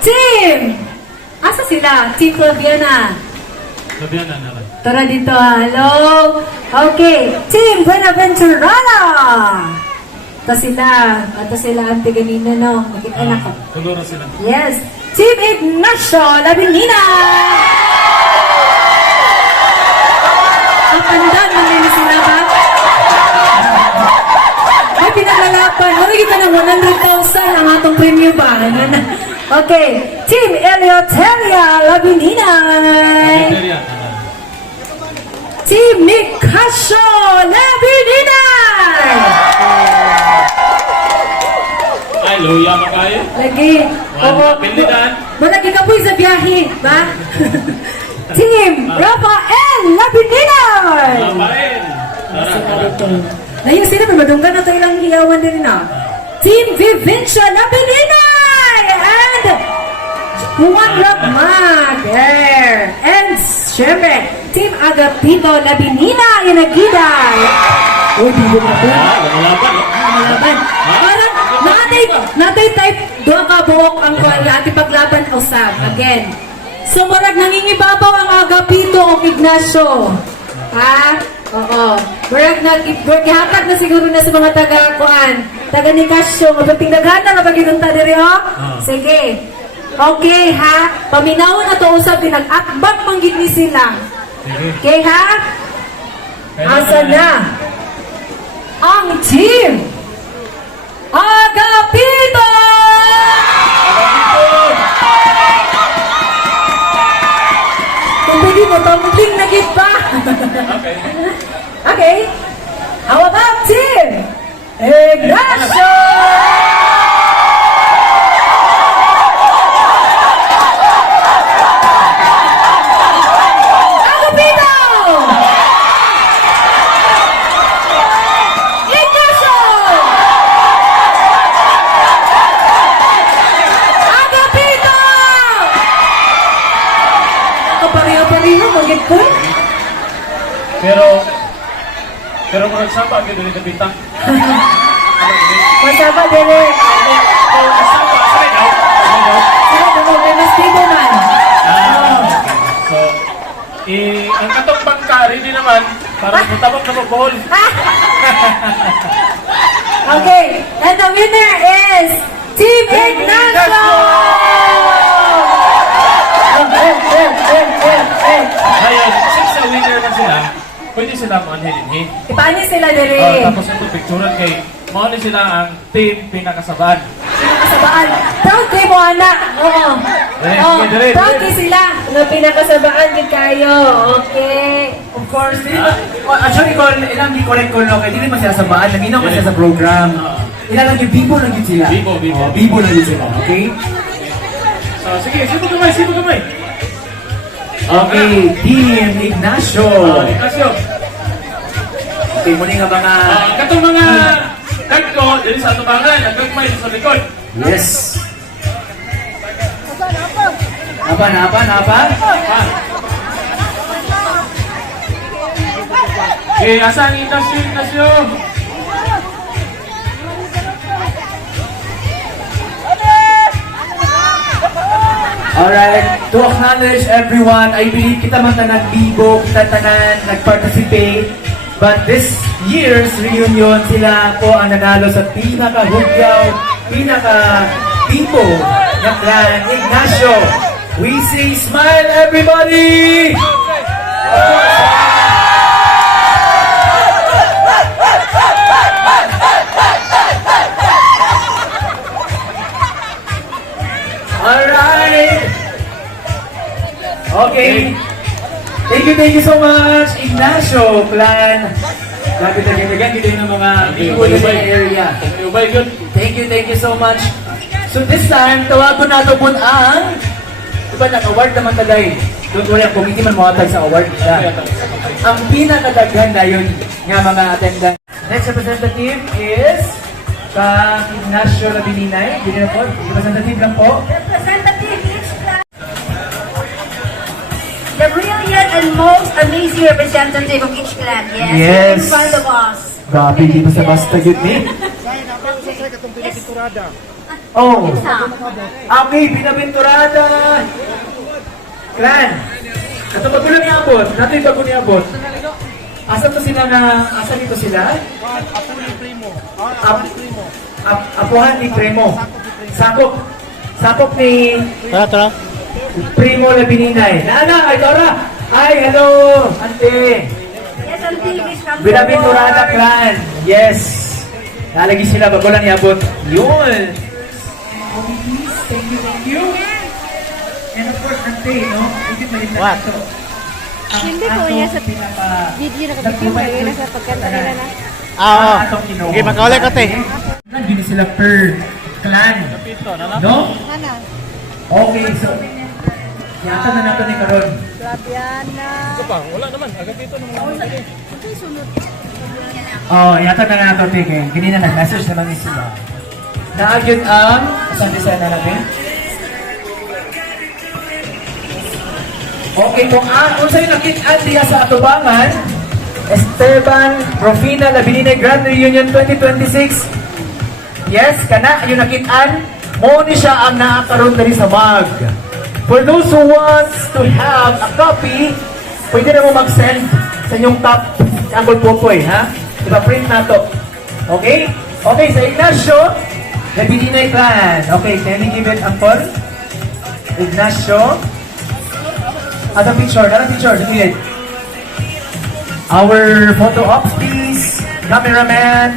Team! Asa sila? Team Claviana. Claviana naman. Tara dito, hello. Okay, Team Buenaventurana. Ito sila ang tiganina, no? Nakita na ko. Tuluro sila. Yes. Team Ignacio Labinina. Ang pandan, nandun sila ba? Ay, pinaglalapan. Nakikita ng 100,000 ang atong premium ba? Okay. Team Eleuteria Labinina. Secretary naman. Team Nicasio Labinina. Ay, luya mo kayo. Lagi. Oo. Pindidan. Malagi ka po sa biyahe, ba? Team Rafael Labinina. Pa rin. Tara. Ngayon sila, madunggan na ito ilang hiyawan din na. Team Vivencia Labinina. And Juan Ragmag. There. And syempre, Team Agapito Labinina. Inagiday. Uy, bibo na po. Lumalaban. Lumalaban. Parang natay type doon ka buhok ang ating paglaban usap. Again. So, marag nangingibabaw ang Agapito o Ignacio. Ha? Oo. Marag gihatag na siguro na sa mga taga-kuan. Taga Nicasio. Magpagtingdagan na kapag-inunta nire, ho? Sige. Okay, ha? Paminawon na to usap. Pinag-akbang manggit ni sila. Okay, ha? Asa na? Ang team Agapito! Kung pwede mo, tamugling na pa. Okay. Okay. How about team Ignacio? Agapito! Ignacio! Agapito! Pareho-pareho, magit ko. Pero kung nagsapa, ang gano'n yung bitang. Masama din eh. Nagsapa, sa'yo daw. Sino mo, may mas tipo man. So, ang katong bangkari din naman, para matabang na mag-ball. Okay, and the winner is Team Ignacio! Ngayon, since na winner na sila, pwede sila manhilin-hit. Ipaano sila dire? Tapos ito picturean kay mauli sila ang team pinakasaban. Pinakasabaan. Proud kay mo, anak. Oo. Dire. Proud kay sila. Na pinakasabaan din kayo. Okay. Of course, actually, ilang di-correct ko, no? Kaya di naman sila sa baan, naminaw man sila sa program. Ilang lang yung bibo lang yun sila. Bibo. Bibo lang yun sila, okay? So, sige, sipag kamay. Okay, Team Ignacio. Ignacio. Okay, muli nga mga... Katong mga tag ko, dili sa atubangan, nagkagmay sa likod. Yes. Apa? Okay, asan Ignacio? Alright, to acknowledge everyone, I believe kita man tanan bibo, kita tanan nag-participate. But this year's reunion, sila po ang nanalo sa pinaka-hugyaw, pinaka-bibo na clan Ignacio. We say smile everybody! Alright! Okay. Thank you so much, Ignacio Clan. Lapit na kinagan, kita yung mga people in the area. Thank you so much. So this time, tawagon nato po ang diba nag-award naman taday. Don't worry, ang committee man makatag sa award nila. Ang pinakadaghan na yun nga mga attendant. Next representative is Ignacio Labinina. Hindi na po, representative lang po. Representative each class. The brilliant and most amazing representative of each clan. Yes. In front of us. Grabe, di ba sa basta yun, eh? Oh. Okay, binabenturada. Clan. Ito bago lang iabot. Nato yung bago niabot. Asa to sila na, asa dito sila? Apuhan ni Primo. Sakop. Sakop ni Tara. Primo Labininay. Nana, ay Dora. Ay, hello, ante. Yes, Auntie. Binabenturada Clan. Yes. Nalagi sila bago lang iabot. Yun. Thank you. And of course, ante, no? Hindi na rin What? ito. Hindi ko niya sa video na kabigyan mo na sa pagkanta nila na. Oo. Okay, magkawala ka, te. Nandun sila per clan. No? Sana. Okay, so yata na nato ni Karon. Labiana. Wala naman. Agad dito naman. Oh, yata na nato tike. Ganina nag-message naman ni sila. Naagyod ang saan design na natin? Okay, kung sa'yo nakit-an diya sa atubangan, Esteban Rufina Labinine Grand Reunion 2026. Yes, kana yung nakit-an, mo ni siya ang nakakaroon na rin sa mag. For those who wants to have a copy, pwede na mo mag-send sa inyong top Uncle Popoy, ha? Diba, print na to. Okay? Okay, sa Ignacio, Labinine Clan. Okay, can you give it Uncle? Ignacio. Ada picture, sige. Our photo ops, please. Cameraman.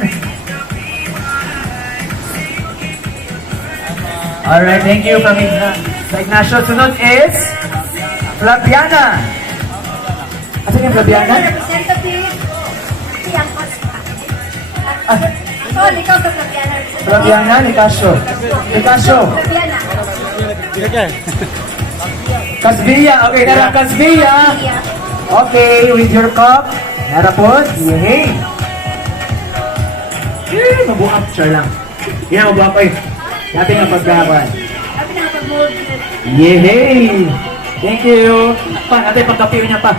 Alright, thank you from Ignacio. Sunod is Flaviana. Asan yung Flaviana? Representative. Siyang Costa. Ah, Oh, ikaw sa Flaviana. Flaviana, Nicasio. Flaviana. Casvilla, okay, nara Casvilla. Okay, with your cup. Nara po, yehey. Mabuak, sure lang. Yan, mabuak ko eh. Dati nga pagkaban. Sabi na pag-mold. Yehey! Thank you! Pa, natin pagkapiyo niya pa.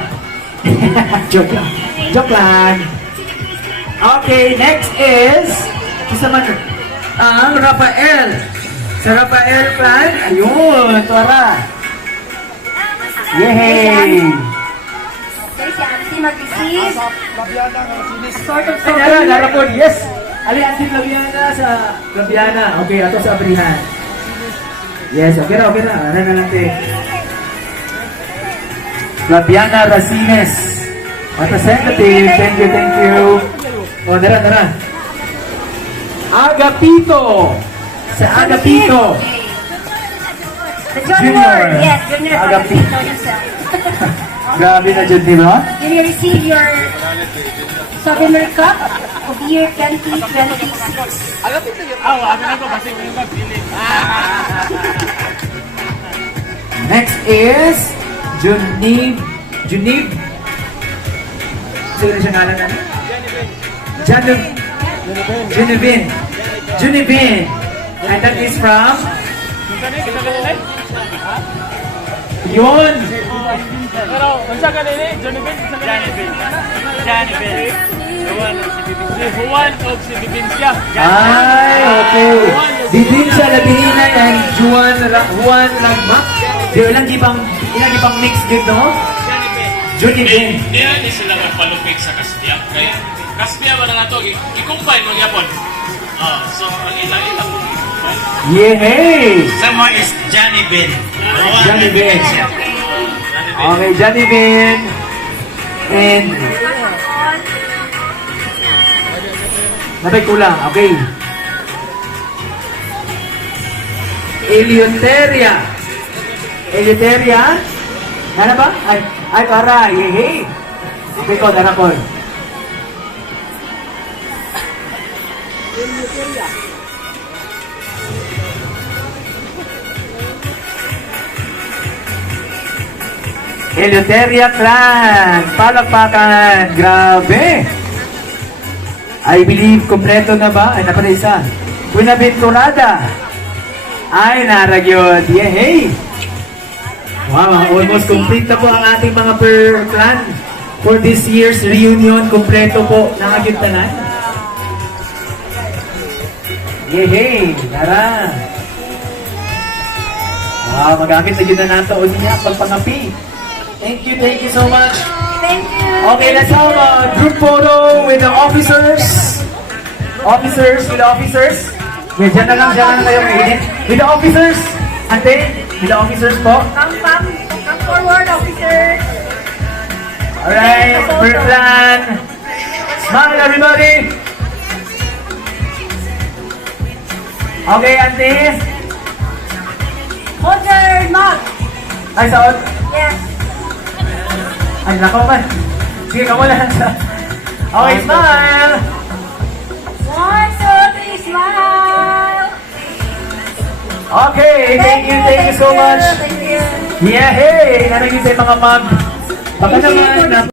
Joke lang. Joke lang. Okay, next is isa man ang Rafael. Sa Rafael Clan, ayun, tuwara. Yehey! Okay, si Auntie mag-receive. Sort of Ay, nara po, yes! Ali, Auntie Flaviana sa Flaviana. Okay, ato sa abrihan. Yes, okay na. Ano na natin? Flaviana Racines. Representative, thank you. O, nara. Agapito. Sa Agapito. The Junior. Yes, Junior. Agapito. Know yourself. Grabe na dyan, di ba? You will receive your souvenir cup of year 2026. Next is Junib. Sino siya ngalan namin? Junibin. And that is from yun. Pero, unsa ka nini? Johnny Ben? Johnny Ben. Juan of si Bibinsia. Ay, okay. Didinsya Labinina and Juan Ragmak. Di ilang gipang mix dito, no? Junibin. Hindi sila magpalupig sa Kaspia. Kaya, Kaspia ba na nga ito? I-combine mo yapon. So, ang ilang-ilang. Yehey! Someone is Johnny Ben. Johnny Ben. Okay, Johnny Ben. And nabay kulang, okay. Eleuteria. Ano ba? Ay, para, yehey. Okay ko, narakol. Eleuteria Clan. Palakpakan. Grabe. I believe kompleto na ba? Ay, napala isa. Buenaventurada. Ay, naragyod. Yehey. Wow, almost complete na po ang ating mga per clan for this year's reunion. Kompleto po. Nakagyod tanan. Yehey. Tara. Magamit na yun na nato niya pagpangapi. Thank you so much. Thank you. Okay, let's have a group photo with the officers. With the officers. Yeah, dyan na lang kayo mainit. With the officers. Ate, with the officers po. Come forward, officer. Alright, first plan. Smile everybody. Okay, ate. Hold your mouth. Ay, saot. Yes. Ay, nako man. Sige, kamo lang. Okay, smile. 1, 2, 3, smile. Okay, thank you so much. Thank you. Yeah, hey! Nanagin sa mga ma'am. Baka naman,